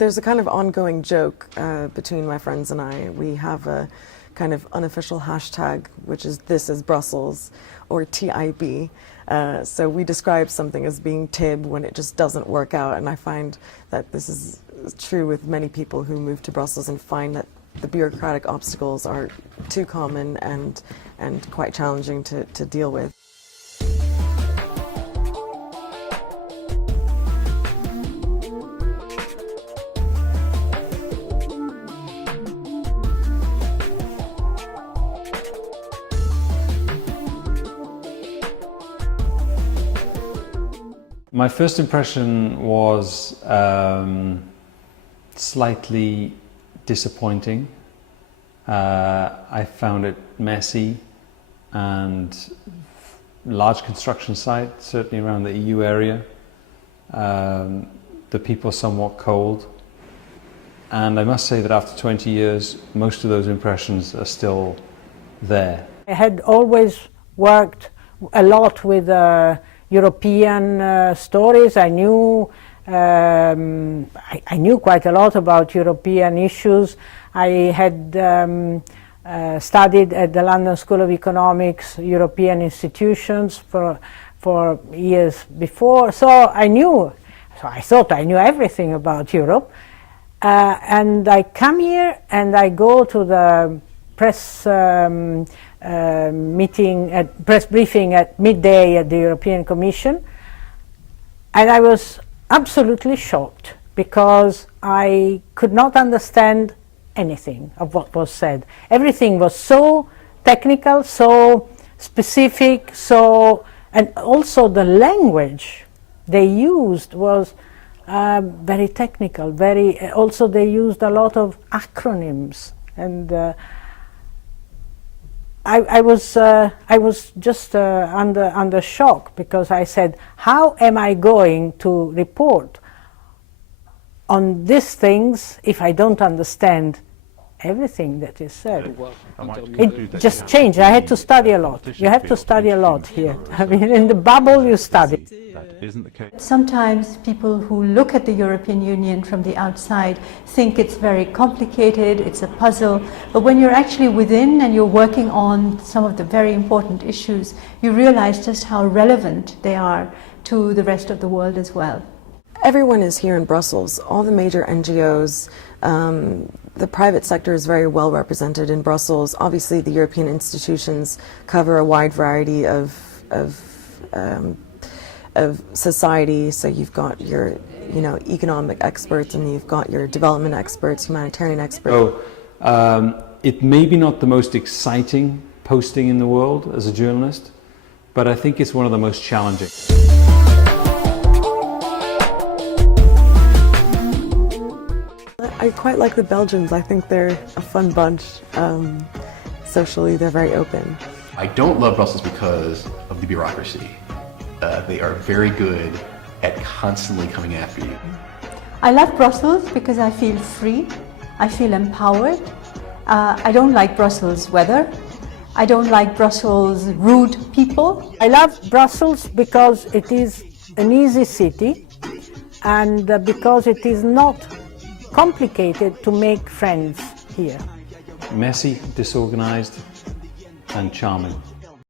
There's a kind of ongoing joke between my friends and I. We have a kind of unofficial hashtag, which is "This is Brussels," or TIB. So we describe something as being TIB when it just doesn't work out, and I find that this is true with many people who move to Brussels and find that the bureaucratic obstacles are too common and quite challenging to deal with. My first impression was slightly disappointing. I found it messy and large construction site, certainly around the EU area. The people somewhat cold. And I must say that after 20 years, most of those impressions are still there. I had always worked a lot with European stories. I knew quite a lot about European issues. I had studied at the London School of Economics, European institutions for years before, so I thought I knew everything about Europe. And I come here and I go to the press press briefing at midday at the European Commission, and I was absolutely shocked because I could not understand anything of what was said. Everything was so technical, so specific, and also the language they used was very technical, also they used a lot of acronyms, and I was just under shock, because I said, how am I going to report on these things if I don't understand everything that is said? It just changed. I had to study a lot. You have to study a lot here. I mean, in the bubble you study. Sometimes people who look at the European Union from the outside think it's very complicated, it's a puzzle, but when you're actually within and you're working on some of the very important issues, you realize just how relevant they are to the rest of the world as well. Everyone is here in Brussels. All the major NGOs, the private sector is very well represented in Brussels. Obviously, the European institutions cover a wide variety of society. So you've got your, economic experts, and you've got your development experts, humanitarian experts. So it may be not the most exciting posting in the world as a journalist, but I think it's one of the most challenging. I quite like the Belgians. I think they're a fun bunch. Socially, they're very open. I don't love Brussels because of the bureaucracy. They are very good at constantly coming after you. I love Brussels because I feel free, I feel empowered. I don't like Brussels weather. I don't like Brussels rude people. I love Brussels because it is an easy city, and because it is not complicated to make friends here. Messy, disorganized, and charming.